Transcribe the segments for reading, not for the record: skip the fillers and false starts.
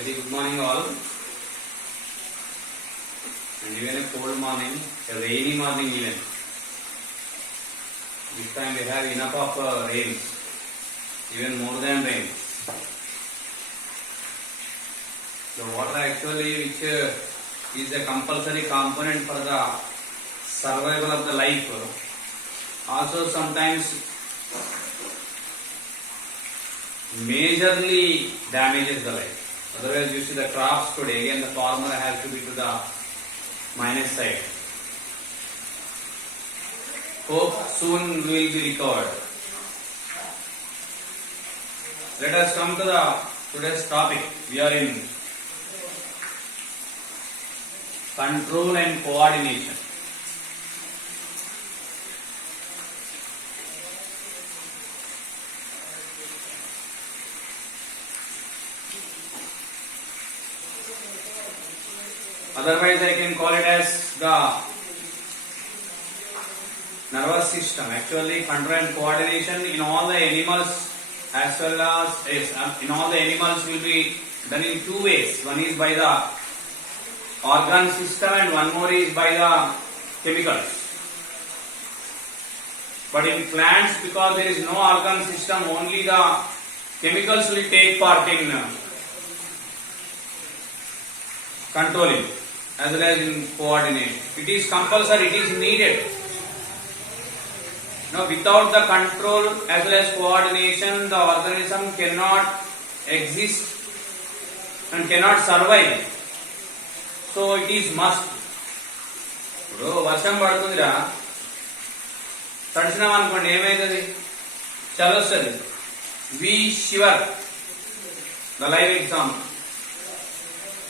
Very good morning all. And even a cold morning, a rainy morning even. This time we have enough of rains, even more than rain. The water actually which is a compulsory component for the survival of the life. Also sometimes majorly damages the life. Otherwise you see the crops today, again the farmer has to be to the minus side. Hope soon we will be recovered. Let us come to the today's topic. We are in control and coordination. Otherwise I can call it as the nervous system. Actually control and coordination in all the animals as well as in all the animals will be done in two ways. One is by the organ system and one more is by the chemicals. But in plants, because there is no organ system, only the chemicals will take part in controlling as well as in coordinating. It is compulsory, it is needed. Now, without the control as well as coordination, the organism cannot exist and cannot survive. So it is must. ఇప్పుడు వర్షం పడుతుందిరా, తడిచినాం అనుకోండి ఏమైతుంది, చలొస్తుంది. We shiver. The live example.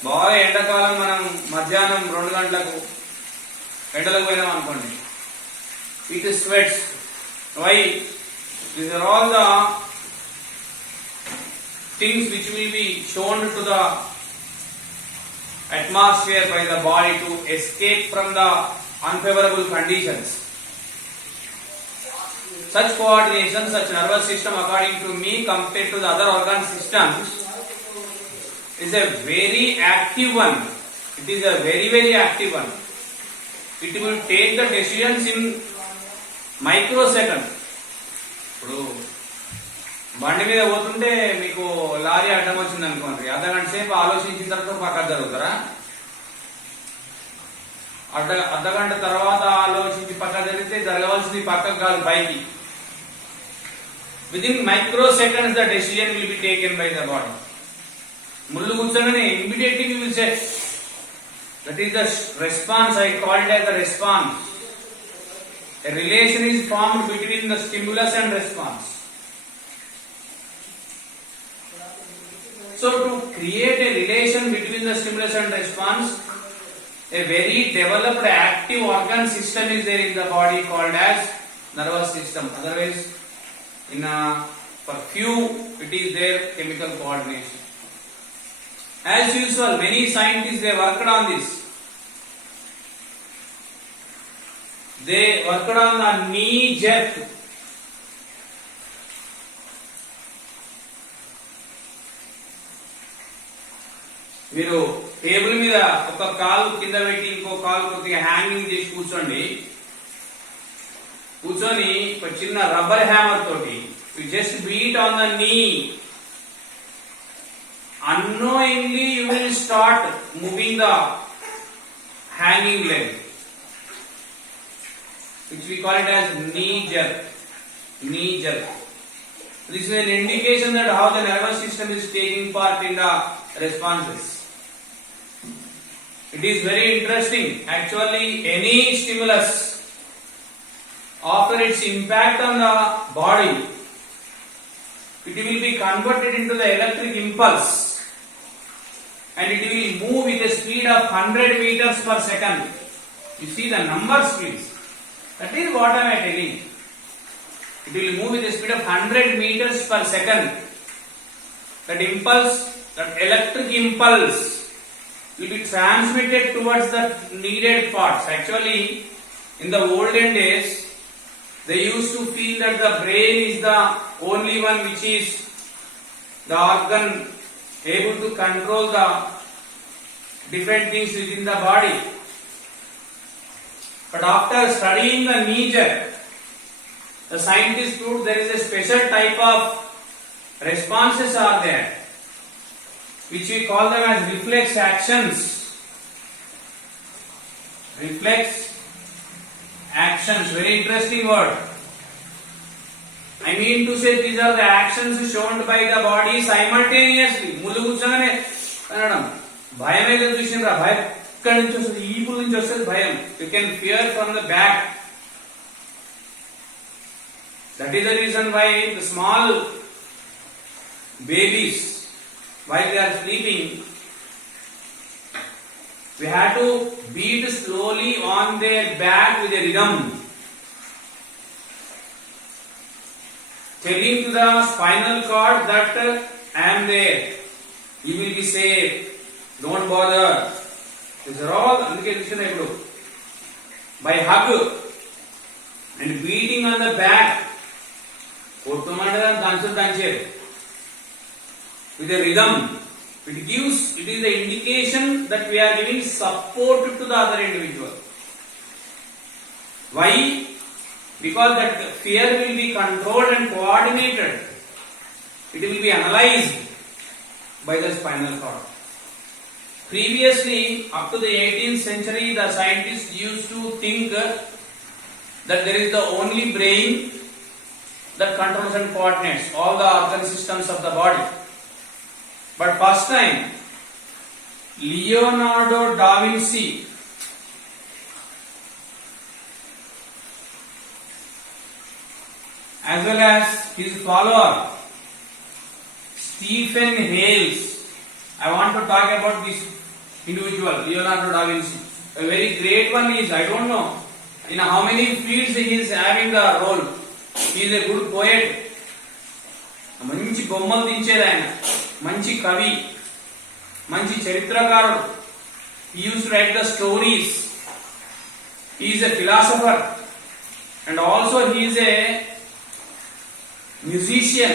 బాగా ఎండాకాలం మనం మధ్యాహ్నం 2 గంటలకు ఎండలకు పోయినాం అనుకోండి, it sweats. Why? These are all the things which will be shown to the atmosphere by the body to escape from the unfavorable conditions. Such coordination, such nervous system, according to me, compared to the other organ systems, is a very active one. It is a very active one. It will take the decisions in microsecond. ఇప్పుడు బండి మీద పోతుంటే మీకు lorry అడ్డం వచ్చింది అనుకోండి, అర్ధగంట సేపు ఆలోచించిన తర్వాత పక్కకు జరుగుతారా? అర్ధగంట తర్వాత ఆలోచించి పక్కకు జరిగితే జరగవలసింది పక్కకు కాదు, పైకి. Within micro seconds the decision will be taken by the body. ముళ్ళు కూర్చొని immediately we will set. That is the response. I call it as the response. A relation is formed between the stimulus and response. So to create a relation between the stimulus and response, a very developed active organ system is there in the body called as nervous system. Otherwise, for few it is there chemical coordination. As usual, many scientists they worked on this. They worked on the knee jerk. మీరు table మీద ఒక కాలు కింద పెట్టి ఇంకో కాలు కొద్దిగా hanging చేసి కూర్చొని ఒక చిన్న రబ్బర్ హ్యామర్ తోటి you just beat on the నీ. Unknowingly you will start moving the hanging leg, which we call it as knee jerk. Knee jerk. This is an indication that how the nervous system is taking part in the responses. It is very interesting. Actually, any stimulus, after its impact on the body, it will be converted into the electric impulse and it will move with a speed of 100 meters per second. You see the numbers, please. That is what I am telling. It will move with a speed of 100 meters per second. That impulse, that electric impulse will be transmitted towards the needed parts. Actually, in the olden days, they used to feel that the brain is the only one which is the organ able to control the different things within the body. But after studying the knee jerk, the scientists proved there is a special type of responses are there, which we call them as reflex actions. Reflex actions, very interesting word. I mean to say these are the actions shown by the body simultaneously. Muluguchane anadam. Bhayame ga chusindra bhayam ikkadi nunchi vastadi ee pulu nunchi vastadi bhayam. You can fear from the back. That is the reason why the small babies, while they are sleeping, we have to beat slowly on their back with a rhythm, telling to the spinal cord that I am there, you will be safe, don't bother. These are all by hug and beating on the back with a rhythm. It is the indication that we are giving support to the other individual. Why? Because that fear will be controlled and coordinated. It will be analyzed by the spinal cord. Previously, up to the 18th century, the scientists used to think that there is the only brain that controls and coordinates all the organ systems of the body. But first time, Leonardo da Vinci as well as his follower Stephen Hales. I want to talk about this individual, Leonardo da Vinci. A very great one is, I don't know in how many fields he is having the role. He is a good poet. మంచి బొమ్మలు దించేది ఆయన, మంచి కవి, మంచి చరిత్రకారుడు. He used to write the stories. He is a philosopher and also he is a musician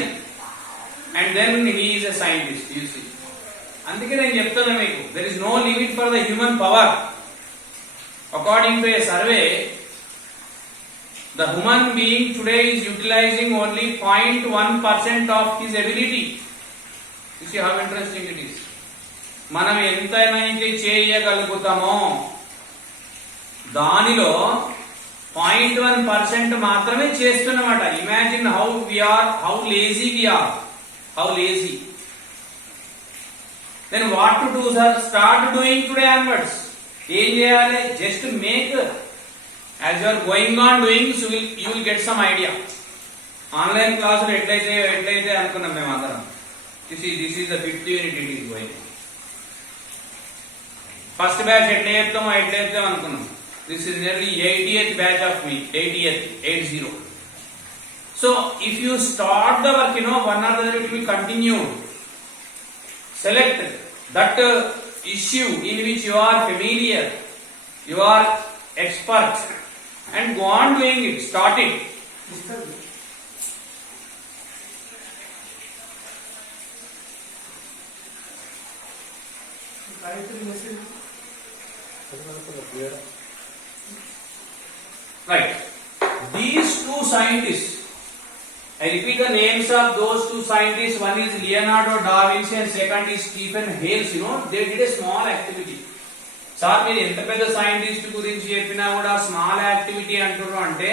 and then he is a scientist, you see. అందుకే నేను చెప్తాను మీకు, there is no limit for the human power. According to a survey, the human being today is utilizing only 0.1% of his ability. You see how interesting it is. మనం ఎంతైతే చేయగలుగుతామో దానిలో 0.1% మాత్రమే చేస్తున్నమాట. Imagine how we are, how lazy we are, how lazy. Then what to do, sir? Start doing today onwards. ఏం చేయాలి? Just make, as you are going on doing, so you will get some idea. Online క్లాసులు ఎట్లయితే అనుకున్నాం మేము అందరం. This is the 5th unit it is going. First batch ఎట్లా చెప్తాం అనుకున్నాం. This is nearly 80th batch of me, 80. So if you start the work, one or the other it will continue. Select that issue in which you are familiar, you are expert, and go on doing it. Start it. Right. These two scientists, I repeat the names of those two scientists. One is Leonardo da Vinci and second is Stephen Hales. They did a small activity. Sir మీరు ఎంత పెద్ద scientist గురించి చెప్పినా కూడా small activity అంటున్నారు అంటే,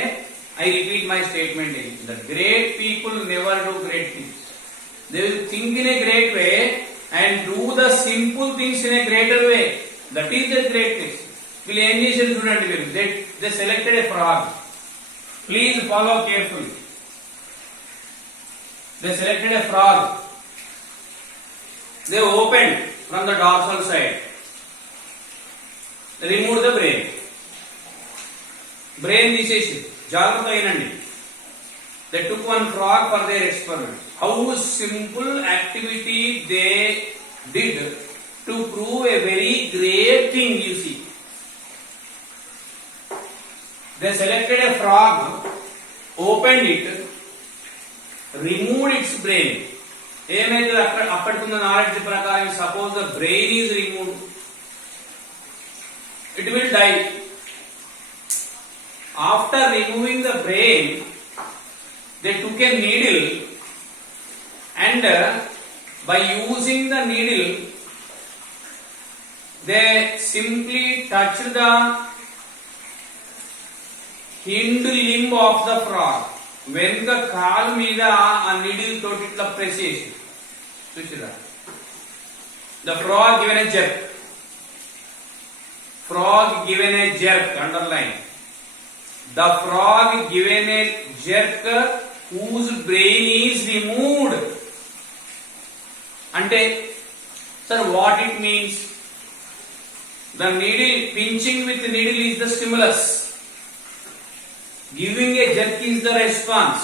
I repeat my statement, the great people never do great things. They will think in a great way and do the simple things in a greater way. That is the great things. వీళ్ళు ఏం చేశారు చూడండి, మీరు they selected A frog. Please follow carefully. They selected a frog. They opened from the dorsal side. They removed the brain. Brain తీసేసి జాగ్రత్త అయినండి. They took one frog for their experiment. How simple activity they did to prove a very great thing, you see. They selected a frog, opened it, removed its brain. ఏమైతే అప్పటికున్న knowledge ప్రకారం suppose the brain is removed, it will die. After removing the brain, they took a needle and by using the needle they simply touched the hind limb of the frog. వెనుక కాలు మీద ఆ needle తోటి ఇట్లా press చేసి చూసిరా, the frog given a jerk. Frog given a jerk, underline. The frog given a jerk whose brain is removed. Ante, sir, what it means? The needle, pinching with the needle is the stimulus. Giving a jerk is the response.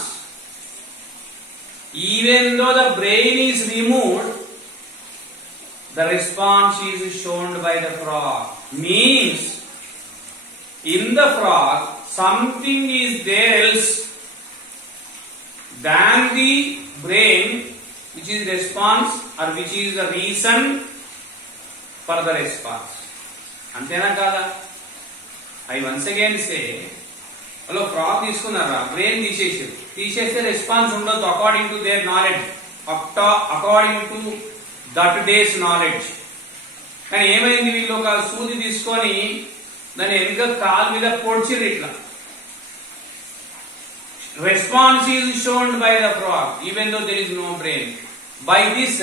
Even though the brain is removed, the response is shown by the frog. Means, in the frog, something is there else than the brain, which is response or which is the reason for the response. Antena kada? I once again say, hello, frog తీసుకున్నారా, brain తీసేస్తే response ఉండదు according to their knowledge, according to that day's knowledge. కానీ ఏమైంది, వీళ్ళు ఒక సూది తీసుకొని దాని వెనుక కాలు మీద పొడిచిర్రు ఇట్లా. Response is shown by the frog even though there is no brain. By this,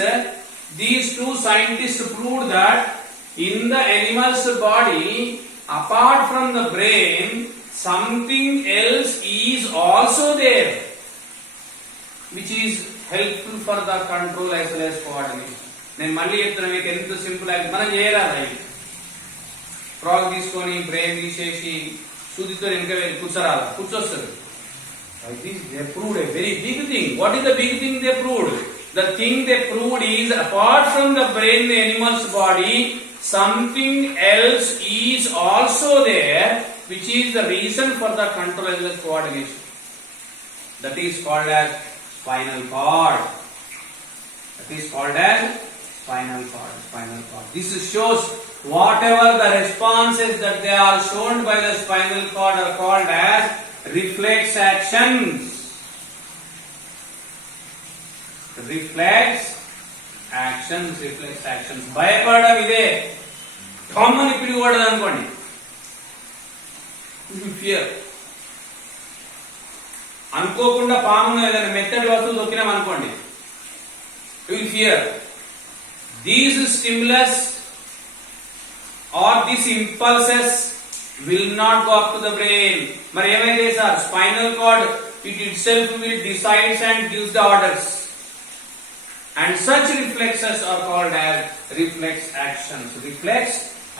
these two scientists proved that in the animal's body, apart from the brain, something else is also there, which is helpful for the control as well as coordination. నేను మళ్ళీ చెప్తున్నా మీకు ఎంత simple అయితే మనం చేయరాదు. Frog తీసుకొని brain తీసేసి సూదితో వెనుక కూర్చొస్తారు. They proved a very big thing. What is the big thing they proved? The thing they proved is apart from the brain, the animal's body, something else is also there, which is the reason for the control as well as coordination. That is called as spinal cord. That is called as spinal cord. Spinal cord. This shows whatever the responses that they are shown by the spinal cord are called as reflex actions. Reflex actions. Reflex actions. భయపడడం ఇదే. Common ఇప్పుడు కూడా అనుకోండి. Fear. అనుకోకుండా పామును ఏదైనా మెత్తడి వస్తువు తొక్కినాం అనుకోండి, you will fear. These stimulus or these impulses will not go up to the brain. మరి ఏమైతే sir, spinal cord it itself will decides and gives the orders, and such reflexes are called as reflex actions. Reflex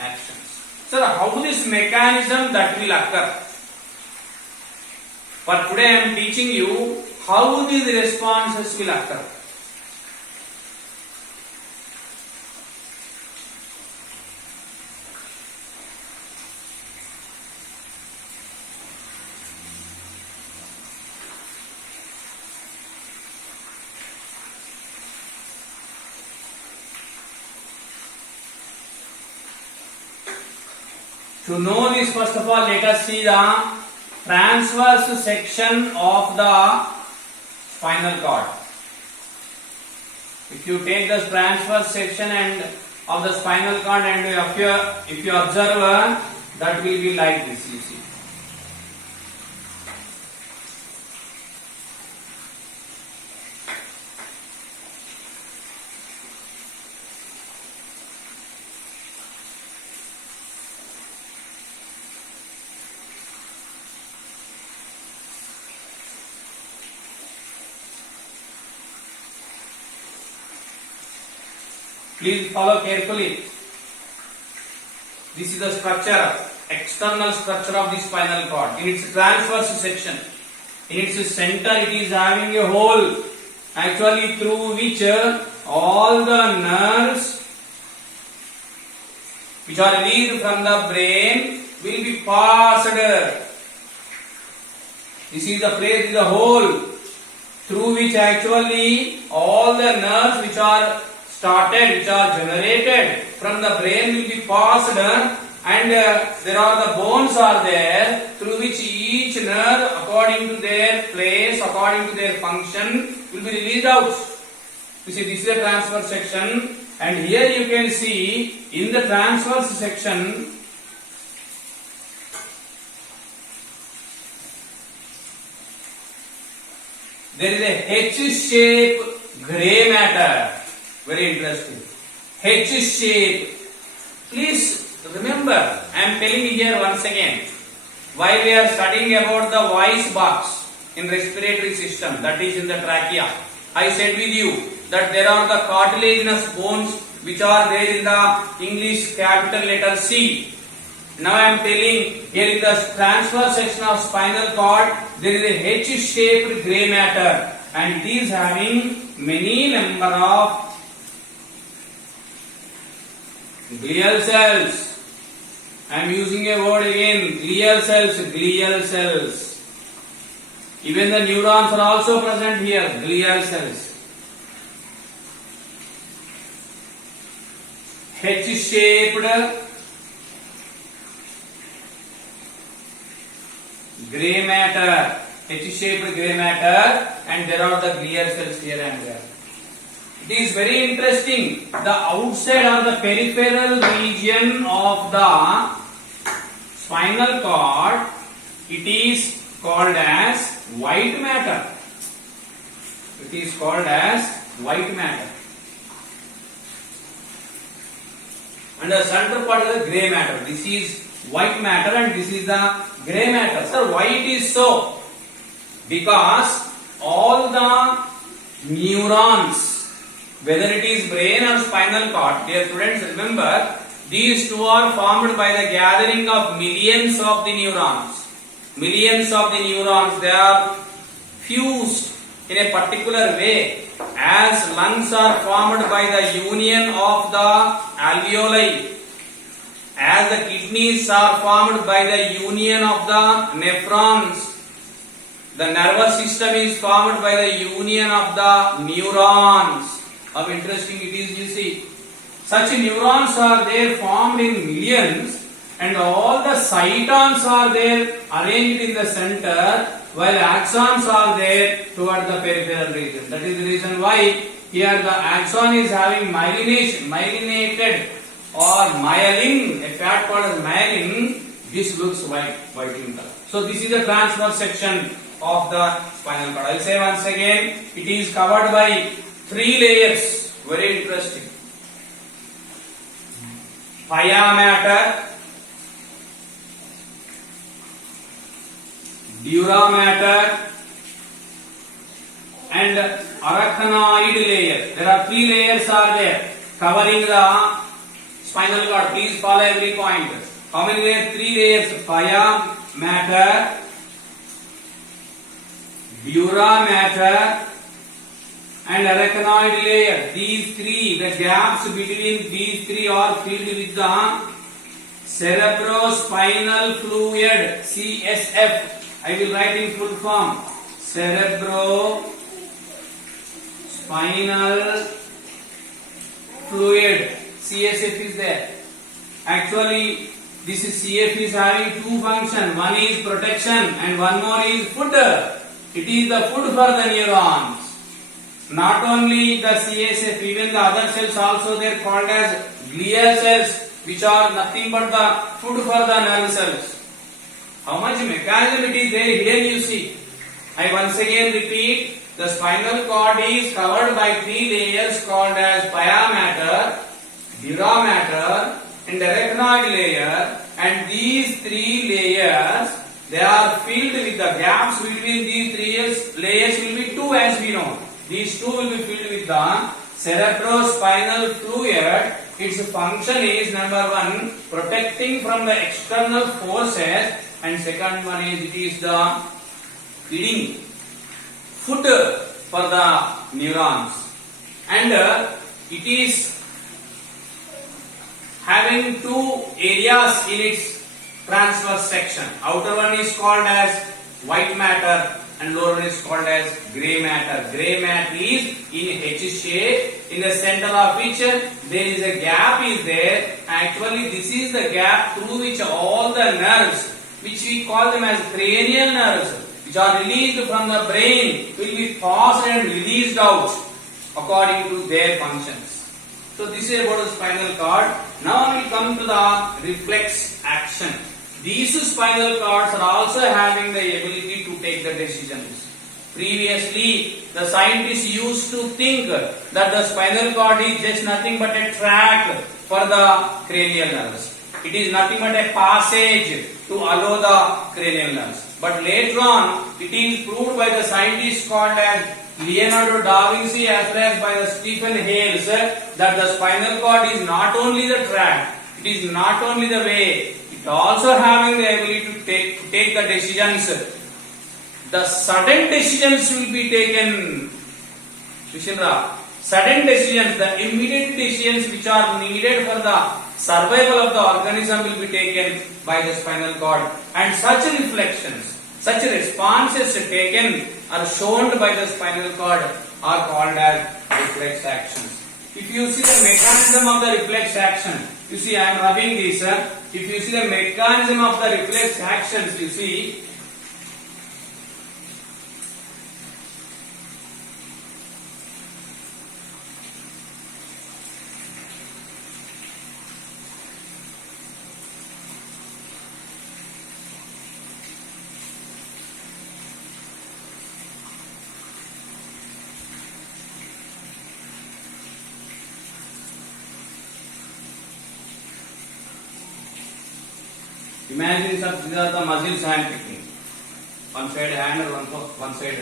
actions. Sir, how this mechanism that will occur? For today I am teaching you how these responses will occur. To know this, first of all, let us see the transverse section of the spinal cord. If you take the transverse section and of the spinal cord and if you observe, that will be like this, you see. Please follow carefully. This is the structure, external structure of the spinal cord. In its transverse section, in its center, it is having a hole, actually through which all the nerves which are released from the brain will be passed. This is the place, the hole. through which actually all the nerves which are started, which are generated from the brain will be passed, and there are the bones are there through which each nerve according to their place, according to their function will be released out. You see, this is the transverse section, and here you can see in the transverse section there is a H-shaped grey matter. Very interesting. H-shape. Please remember, I am telling you here once again, why we are studying about the voice box in respiratory system, that is in the trachea. I said with you that there are the cartilaginous bones which are there in the English capital letter C. Now I am telling here in the transverse section of spinal cord there is a H-shaped grey matter, and it is having many number of glial cells. I am using a word again, glial cells, glial cells. Even the neurons are also present here, glial cells. H-shaped grey matter, H-shaped grey matter, and there are the glial cells here and there. It is very interesting. The outside or the peripheral region of the spinal cord, it is called as white matter. It is called as white matter. And the center part is the grey matter. This is white matter and this is the grey matter. Sir, why it is so? Because all the neurons, whether it is brain or spinal cord, dear students, remember, these two are formed by the gathering of millions of the neurons. Millions of the neurons, they are fused in a particular way. As lungs are formed by the union of the alveoli, as the kidneys are formed by the union of the nephrons, the nervous system is formed by the union of the neurons. How interesting it is, you see. Such neurons are there formed in millions, and all the cytons are there arranged in the center, while axons are there toward the peripheral region. That is the reason why here the axon is having myelination, myelinated or myelin, a fat called as myelin. This looks white in color. So this is the transverse section of the spinal cord. I will say once again, it is covered by 3 layers. Very interesting. Pia matter, dura matter, and arachnoid layer. There are 3 layers are there covering the spinal cord. Please follow every point. How many layers? 3 layers. Pia matter, dura matter, and arachnoid layer. These 3, the gaps between these 3 are filled with the cerebrospinal fluid, CSF. I will write in full form. Cerebrospinal fluid, CSF is there. Actually, this CF is having 2 functions. One is protection and one more is food. It is the food for the neurons. Not only the CSF, even the other cells also they are called as glial cells, which are nothing but the food for the nerve cells. How much mechanism it is there hidden, you see. I once again repeat, the spinal cord is covered by 3 layers called as pia matter, dura matter, and arachnoid layer, and these 3 layers, they are filled with the gaps between these 3 layers will be 2, as we know. These 2 will be filled with the cerebrospinal fluid. Its function is number 1, protecting from the external forces, and second one is it is the feeding food for the neurons, and it is having 2 areas in its transverse section. Outer one is called as white matter, and lower one is called as gray matter. Gray matter is in H shape. In the center of which there is a gap is there. Actually, this is the gap through which all the nerves, which we call them as cranial nerves, which are released from the brain, will be passed and released out according to their functions. So this is about the spinal cord. Now we come to the reflex action. These spinal cords are also having the ability to take the decisions. Previously, the scientists used to think that the spinal cord is just nothing but a track for the cranial nerves. It is nothing but a passage to allow the cranial nerves. But later on, it is proved by the scientists called as Leonardo da Vinci as well as by the Stephen Hales that the spinal cord is not only the track, it is not only the way, it also having the ability to take the decisions. The sudden decisions will be taken, Vishindra. Sudden decisions, the immediate decisions which are needed for the survival of the organism will be taken by the spinal cord, and such reflections, such responses taken are shown by the spinal cord are called as reflex actions. If you see the mechanism of the reflex action, you see I am rubbing this. If you see the mechanism of the reflex actions, you see imagine these are the muscles I am picking. One side hand or one side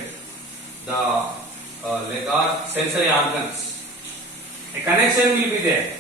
the leg or sensory organs. A connection will be there.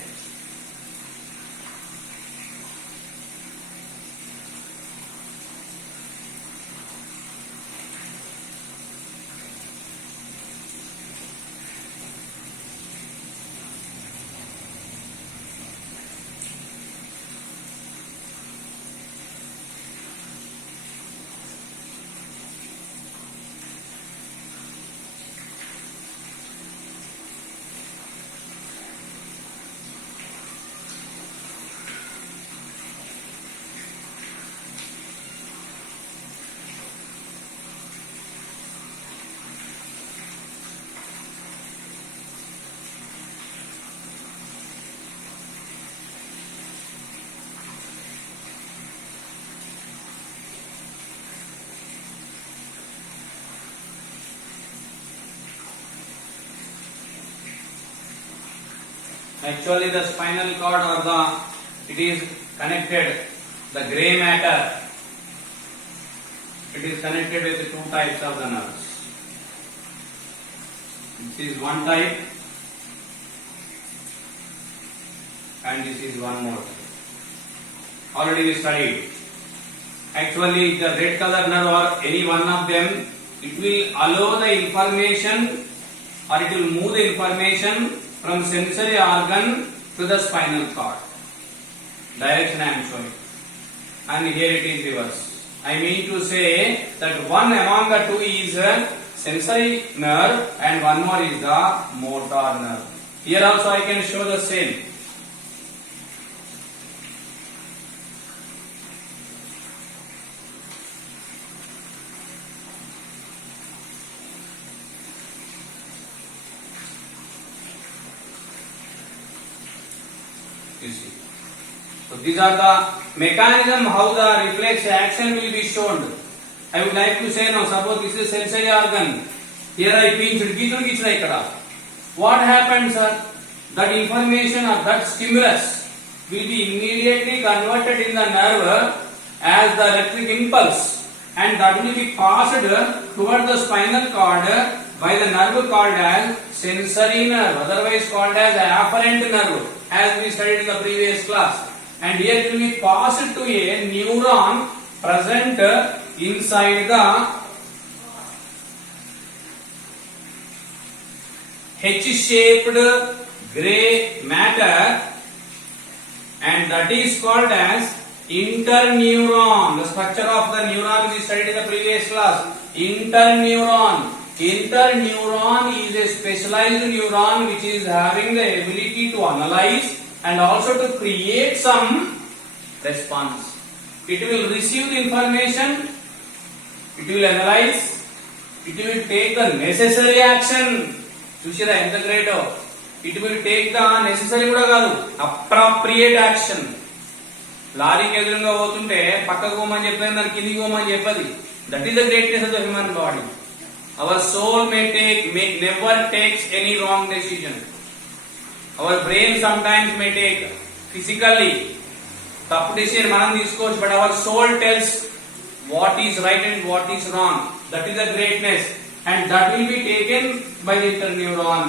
Actually, the spinal cord or it is connected, the grey matter, it is connected with the two types of the nerves. This is one type and this is one more. Already we studied. Actually, the red color nerve or any one of them, it will allow the information or it will move the information from sensory organ to the spinal cord. Direction I am showing. And here it is reverse. I mean to say that one among the two is a sensory nerve and one more is the motor nerve. Here also I can show the same. You see. So these are the mechanism how the reflex action will be shown. I would like to say now, suppose this is sensory organ. Here I pinch. What happens, sir? That information or that stimulus will be immediately converted in the nerve as the electric impulse, and that will be passed toward the spinal cord by the nerve called as sensory nerve, otherwise called as afferent nerve, as we studied in the previous class. And here it will be passed to a neuron present inside the H-shaped grey matter, and that is called as interneuron. The structure of the neuron we studied in the previous class. interneuron. Interneuron is a specialized neuron which is having the ability to analyze and also to create some response. It will receive the information, it will analyze, it will take the necessary action. చూసిరా ఎంత గ్రేటో. It will take the necessary కూడా కాదు, appropriate action. లారీకి ఎదురుగా పోతుంటే పక్కకు పోమని చెప్పేది, దాని కిందికి పోమని చెప్పది. That is the greatness of the human body. Our soul never takes any wrong decision. Our brain sometimes may take physically తప్పు decision మనం తీసుకోవచ్చు, but our soul tells what is right and what is wrong. That is the greatness, and that will be taken by the interneuron,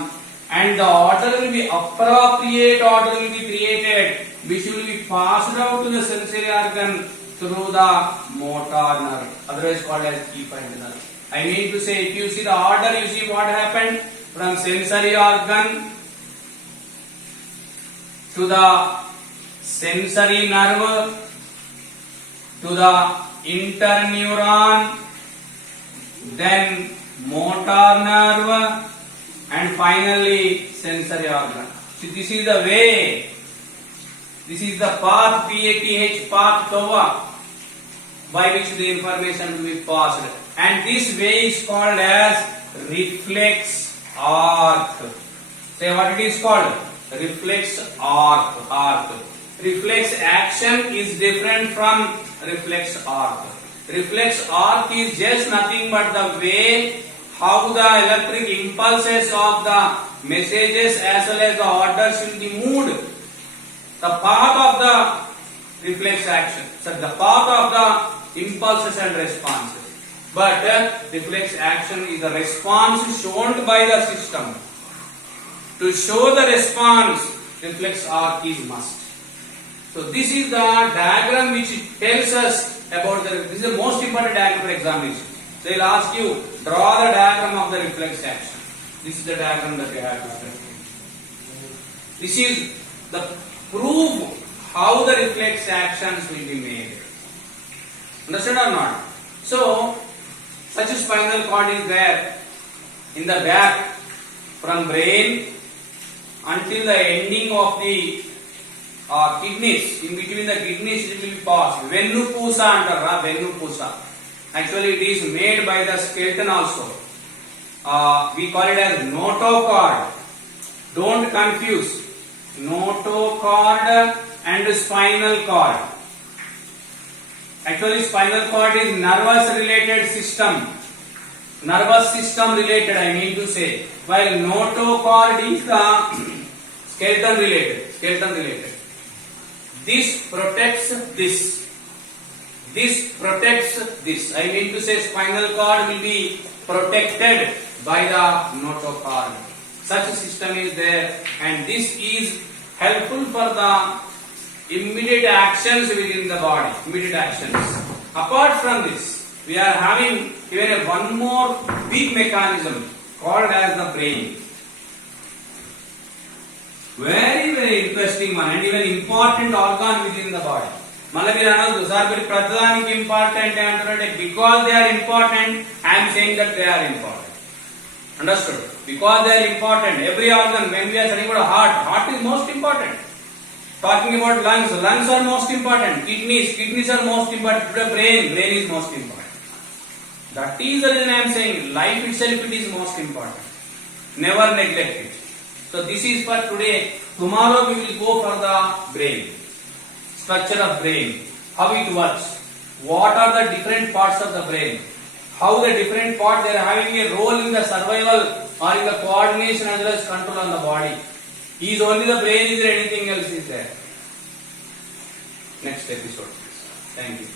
and the order will be appropriate order will be created, which will be passed out to the sensory organ through the motor nerve, otherwise called as efferent nerve. I mean to say, if you see the order, you see what happened from sensory organ to the sensory nerve to the interneuron, then motor nerve, and finally sensory organ. So this is the way, this is the path, PATH path TOA, by which the information will be passed, and this way is called as reflex arc. Say what it is called? Reflex arc. Reflex action is different from reflex arc. Reflex arc is just nothing but the way how the electric impulses of the messages as well as the orders will be moved. The path of the reflex action, so the path of the impulses and responses. But reflex action is the response shown by the system. To show the response, reflex arc is must. So this is the diagram which tells us about this is the most important diagram for examination. They will ask you, draw the diagram of the reflex action. This is the diagram that you have to study. This is the proof how the reflex actions will be made. Understood or not? So, such a spinal cord is there in the back from brain until the ending of the kidneys. In between the kidneys it will be passed. Vennupusa antara, Vennupusa. Actually it is made by the skeleton also. We call it as notochord. Don't confuse notochord and spinal cord. Actually spinal cord is nervous related system. Nervous system related, I mean to say. While notochord is the skeleton related. This protects this. This protects this. I mean to say spinal cord will be protected by the notochord. Such a system is there, and this is helpful for the immediate actions within the body. Immediate actions. Apart from this, we are having even one more big mechanism called as the brain. Very interesting one, and even important organ within the body. మళ్ళీ మీరు అనొద్దు sir మీరు ప్రతిదానికి important అంటారంటే, because they are important I'm saying that they are important. Understood? Because they are important. Every organ, when we are studying about heart is most important. Talking about lungs are most important. Kidneys are most important. Today brain is most important. That is the reason I am saying life itself it is most important. Never neglect it. So this is for today. Tomorrow we will go for the brain. Structure of brain, how it works, what are the different parts of the brain, how the different parts they are having a role in the survival or in the coordination as well as control on the body. Is only the brain, is there anything else is there? Next episode. Thank you.